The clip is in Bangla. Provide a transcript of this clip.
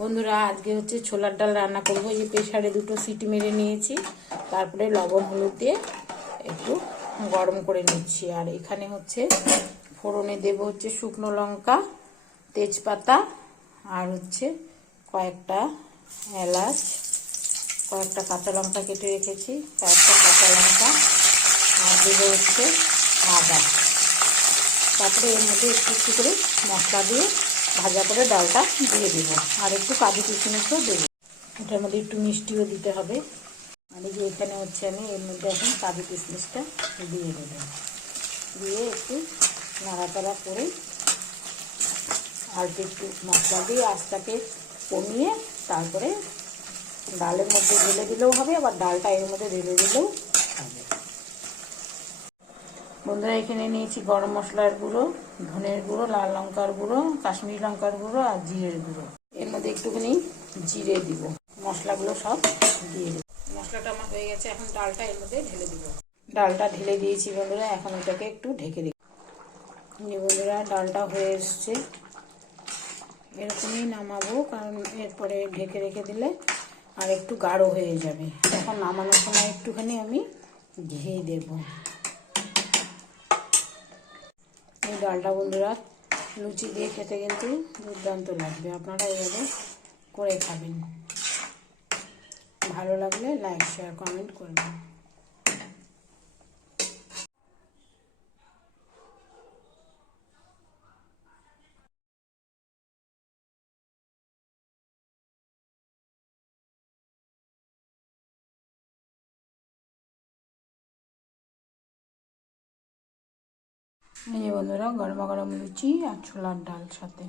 বন্ধুরা আজকে হচ্ছে ছোলার ডাল রান্না করব। এই প্রেসারে দুটো সিটি মেরে নিয়েছি, তারপরে লবণ হলুদ দিয়ে একটু গরম করে নিচ্ছি। আর এখানে হচ্ছে ফোড়নে দেব হচ্ছে শুকনো লঙ্কা, তেজপাতা, আর হচ্ছে কয়েকটা এলাচ, কয়েকটা কাঁচা লঙ্কা কেটে রেখেছি, কয়েকটা কাঁচা লঙ্কা, আর দেবো হচ্ছে আদা। তারপরে এর মধ্যে একটু একটু করে মশলা দিয়ে ভাজা করে ডালটা দিয়ে দেবো, আর একটু কাজু কিশমিশও দেবো। এটার মধ্যে একটু মিষ্টিও দিতে হবে। আর এই যে এখানে হচ্ছে আমি এর মধ্যে এখন কাজু কিশমিশটা দিয়ে দেবো, দিয়ে একটু নাড়াচাড়া করে অল্প একটু মশলা দিয়ে আঁচটাকে কমিয়ে তারপরে ডালের মধ্যে ঢেলে দিলেও হবে, আবার ডালটা এর মধ্যে ঢেলে দিলেও হবে। বন্ধুরা এখানে নিয়েছি গরম মশলার গুঁড়ো, ধনের গুঁড়ো, লাল লঙ্কার গুঁড়ো, কাশ্মীরি লঙ্কার গুঁড়ো আর জিরের গুঁড়ো। এর মধ্যে একটুখানি জিরে দিব, মশলাগুলো সব দিয়ে দেবো। মশলাটা আমার হয়ে গেছে, এখন ডালটা এর মধ্যে ঢেলে দিব। ডালটা ঢেলে দিয়েছি বন্ধুরা, এখন এটাকে একটু ঢেকে দিই। বন্ধুরা ডালটা হয়ে এসছে, এরকমই নামাবো, কারণ এরপরে ঢেকে রেখে দিলে আর একটু গাঢ় হয়ে যাবে। এখন নামানোর সময় একটুখানি আমি ঘি দেবো। এই ডালটা বন্ধুরা লুচি দিয়ে খেতে কিন্তু দুর্দান্ত লাগবে, আপনারা এইভাবে করে খাবেন। ভালো লাগলে লাইক শেয়ার কমেন্ট করবেন। এই যে বন্ধুরা গরমা গরম লুচি আর ছোলার ডাল সাথে